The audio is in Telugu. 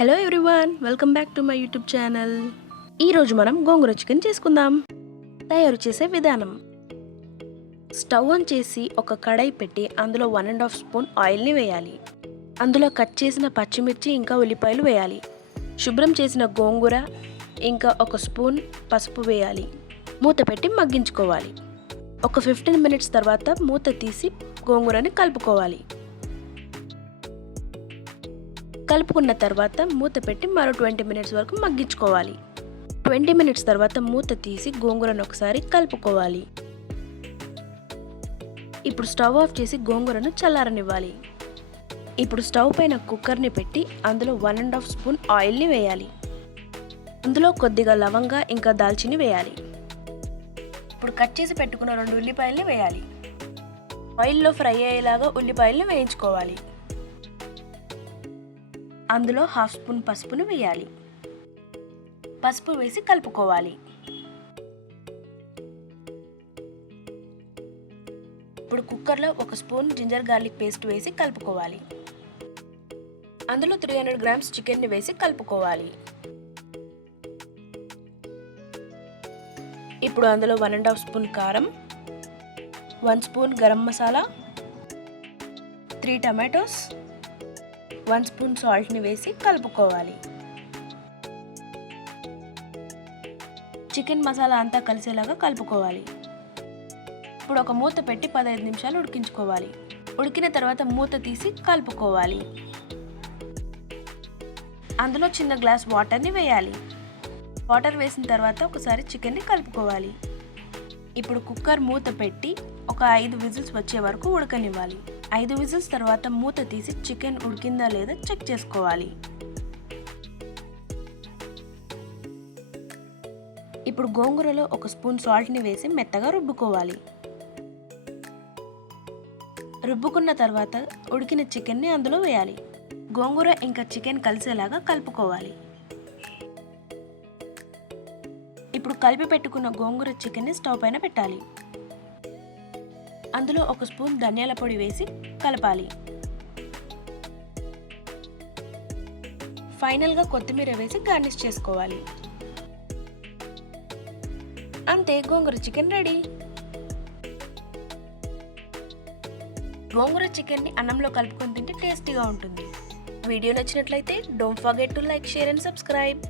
Hello everyone, welcome back to my YouTube channel. ఈరోజు మనం గోంగూర చికెన్ చేసుకుందాం. తయారు చేసే విధానం: స్టవ్ ఆన్ చేసి ఒక కడాయి పెట్టి అందులో 1.5 స్పూన్ ఆయిల్ని వేయాలి. అందులో కట్ చేసిన పచ్చిమిర్చి ఇంకా ఉల్లిపాయలు వేయాలి. శుభ్రం చేసిన గోంగూర ఇంకా ఒక స్పూన్ పసుపు వేయాలి. మూత పెట్టి మగ్గించుకోవాలి. ఒక 15 మినిట్స్ తర్వాత మూత తీసి గోంగూరని కలుపుకోవాలి. కలుపుకున్న తర్వాత మూత పెట్టి మరో 20 మినిట్స్ వరకు మగ్గించుకోవాలి. 20 మినిట్స్ తర్వాత మూత తీసి గోంగూరను ఒకసారి కలుపుకోవాలి. ఇప్పుడు స్టవ్ ఆఫ్ చేసి గోంగూరను చల్లారనివ్వాలి. ఇప్పుడు స్టవ్ పైన కుక్కర్ని పెట్టి అందులో 1.5 స్పూన్ ఆయిల్ని వేయాలి. అందులో కొద్దిగా లవంగా ఇంకా దాల్చిని వేయాలి. ఇప్పుడు కట్ చేసి పెట్టుకున్న 2 ఉల్లిపాయల్ని వేయాలి. ఆయిల్లో ఫ్రై అయ్యేలాగా ఉల్లిపాయల్ని వేయించుకోవాలి. అందులో 1/2 స్పూన్ పసుపును వేయాలి. పసుపు వేసి కలుపుకోవాలి. ఇప్పుడు కుక్కర్లో 1 స్పూన్ జింజర్ గార్లిక్ పేస్ట్ వేసి కలుపుకోవాలి. అందులో 300 గ్రామ్స్ చికెన్ని వేసి కలుపుకోవాలి. ఇప్పుడు అందులో 1.5 స్పూన్ కారం, 1 spoon garam masala, 3 tomatoes, 1 spoon సాల్ట్ని వేసి కలుపుకోవాలి. చికెన్ మసాలా అంతా కలిసేలాగా కలుపుకోవాలి. ఇప్పుడు ఒక మూత పెట్టి 15 నిమిషాలు ఉడికించుకోవాలి. ఉడికిన తర్వాత మూత తీసి కలుపుకోవాలి. అందులో చిన్న గ్లాస్ వాటర్ని వేయాలి. వాటర్ వేసిన తర్వాత ఒకసారి చికెన్ని కలుపుకోవాలి. ఇప్పుడు కుక్కర్ మూత పెట్టి ఒక 5 విజిల్స్ వచ్చే వరకు ఉడకనివ్వాలి. 5 విజిల్స్ తర్వాత మూత తీసి చికెన్ ఉడికిందా లేదా చెక్ చేసుకోవాలి. ఇప్పుడు గోంగూరలో 1 స్పూన్ సాల్ట్ని వేసి మెత్తగా రుబ్బుకోవాలి. రుబ్బుకున్న తర్వాత ఉడికిన చికెన్ని అందులో వేయాలి. గోంగూర ఇంకా చికెన్ కలిసేలాగా కలుపుకోవాలి. ఇప్పుడు కలిపి పెట్టుకున్న గోంగూర చికెన్ని స్టవ్ పైన పెట్టాలి. అందులో 1 స్పూన్ ధనియాల పొడి వేసి కలపాలి. ఫైనల్గా కొత్తిమీర వేసి గార్నిష్ చేసుకోవాలి. అంతే, గోంగూర చికెన్ రెడీ. గోంగూర చికెన్ని అన్నంలో కలుపుకొని తింటే టేస్టీగా ఉంటుంది. వీడియో నచ్చినట్లయితే don't forget to like, share and subscribe.